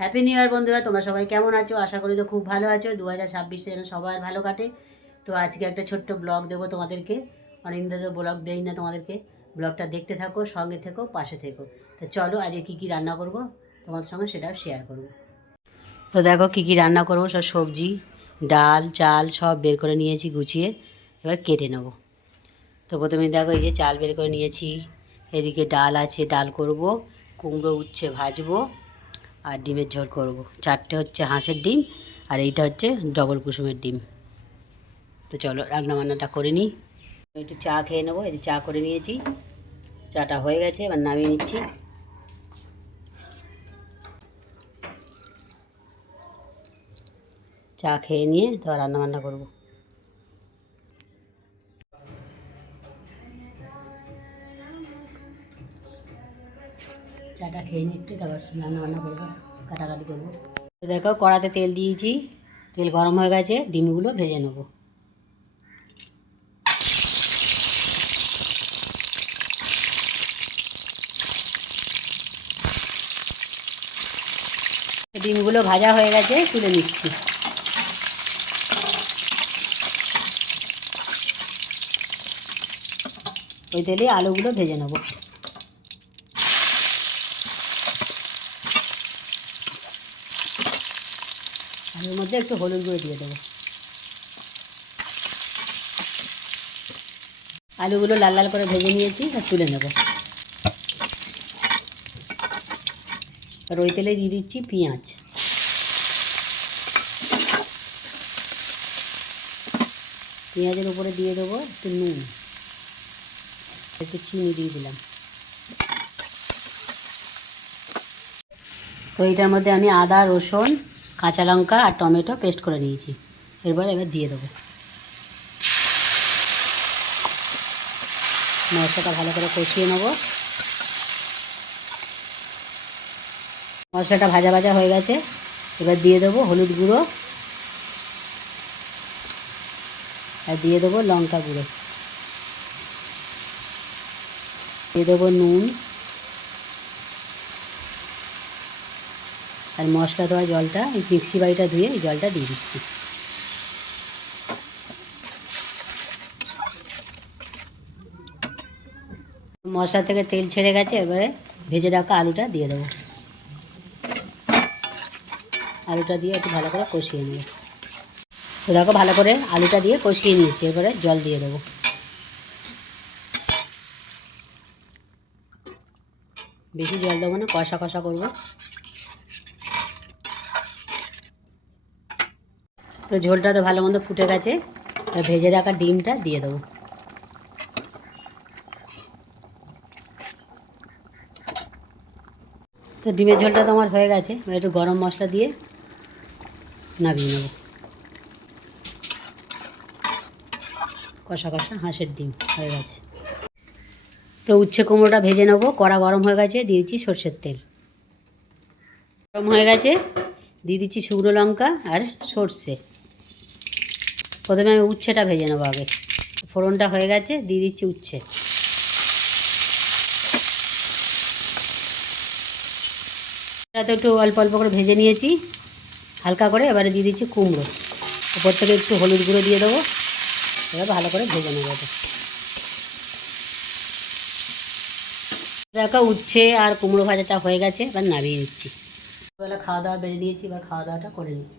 Happy new year বন্ধুরা, তোমরা সবাই কেমন আছো? আশা করি তো খুব ভালো আছো। 2026 যেন সবার ভালো কাটে। তো আজকে একটা ছোট্ট ব্লগ দেবো তোমাদেরকে। অনেকদিন ধরে ব্লগ দেই না তোমাদেরকে। ব্লগটা দেখতে থাকো, সঙ্গে থেকো, পাশে থেকো। তো চলো আজকে কী কী রান্না করব তোমাদের সঙ্গে সেটাও শেয়ার করব। তো দেখো কী কী রান্না করব, সব সবজি, ডাল, চাল সব বের করে নিয়েছি গুছিয়ে, এবার কেটে নেব। তো প্রথমে দেখো এই যে চাল বের করে নিয়েছি, এদিকে ডাল আছে, ডাল করব, কুমড়ো উচ্ছে ভাজবো, আর ডিমের ঝোল করব। চারটে হচ্ছে হাঁসের ডিম, আর এইটা হচ্ছে ডবল কুসুমের ডিম। তো চলো রান্নাবান্নাটা করে নিই। একটু চা খেয়ে নেবো। এই চা করে নিয়েছি, চাটা হয়ে গেছে, এবার নামিয়ে নিচ্ছি। চা খেয়ে নিয়ে তো রান্নাবান্না করব। চাটা খেয়ে নিয়ে একটু তারপর রান্নাবান্না করবো, কাটাকাটি করবো। তো দেখো কড়াতে তেল দিয়েছি, তেল গরম হয়ে গেছে, ডিমগুলো ভেজে নেবো। ডিমগুলো ভাজা হয়ে গেছে, তুলে নিচ্ছি। ওই তেলে আলুগুলো ভেজে নেব। আলুর মধ্যে একটু হলুদ গুঁড়ো দিয়ে দেবো। আলুগুলো লাল লাল করে ভেজে নিয়েছি, আর তুলে নেব। আর ওই তেলে দিয়ে দিচ্ছি পেঁয়াজ। পেঁয়াজের উপরে দিয়ে দেবো একটু নুন, একটু চিনি দিয়ে দিলাম। তো এইটার মধ্যে আমি আদা, রসুন, কাঁচা লঙ্কা আর টমেটো পেস্ট করে নিয়েছি। এবার দিয়ে দেবো। মশলাটা ভালো করে কষিয়ে নেব। মশলাটা ভাজা ভাজা হয়ে গেছে, এবার দিয়ে দেবো হলুদ গুঁড়ো, আর দিয়ে দেবো লঙ্কা গুঁড়ো, দিয়ে দেবো নুন, আর মশলা দেওয়া জলটা, এই মিক্সি বাড়িটা ধুয়ে এই জলটা দিয়ে দিচ্ছি। মশলা থেকে তেল ছেড়ে গেছে, এবারে ভেজে রাখা আলুটা দিয়ে দেবো। আলুটা দিয়ে একটু ভালো করে কষিয়ে নেব। তো দেখো ভালো করে আলুটা দিয়ে কষিয়ে নিয়েছি, এবারে জল দিয়ে দেবো। বেশি জল দেবো না, কষা কষা করবো। তো ঝোলটা তো ভালো মন্দ ফুটে গেছে, ভেজে রাখা ডিমটা দিয়ে দেবো। তো ডিমের ঝোলটা তো আমার হয়ে গেছে, একটু গরম মশলা দিয়ে নামিয়ে নেব। কষা কষা হাঁসের ডিম হয়ে গেছে। তো উচ্ছে কুমড়োটা ভেজে নেবো। কড়া গরম হয়ে গেছে, দিয়ে দিচ্ছি সরষের তেল। গরম হয়ে গেছে, দিয়ে দিচ্ছি শুকনো লঙ্কা আর সর্ষে। প্রথমে আমি উচ্ছেটা ভেজে নেবো আগে। ফোড়নটা হয়ে গেছে, দিয়ে দিচ্ছি উচ্ছে। এটা তো একটু অল্প অল্প করে ভেজে নিয়েছি হালকা করে, এবারে দিয়ে দিচ্ছি কুমড়ো। উপর থেকে একটু হলুদ গুঁড়ো দিয়ে দেবো। এবার ভালো করে ভেজে নেবো এটা। দেখো উচ্ছে আর কুমড়ো ভাজাটা হয়ে গেছে, এবার নামিয়ে নিচ্ছি। বেলা খাওয়া দাওয়া বেড়ে নিয়েছি, এবার খাওয়া দাওয়াটা করে নিই।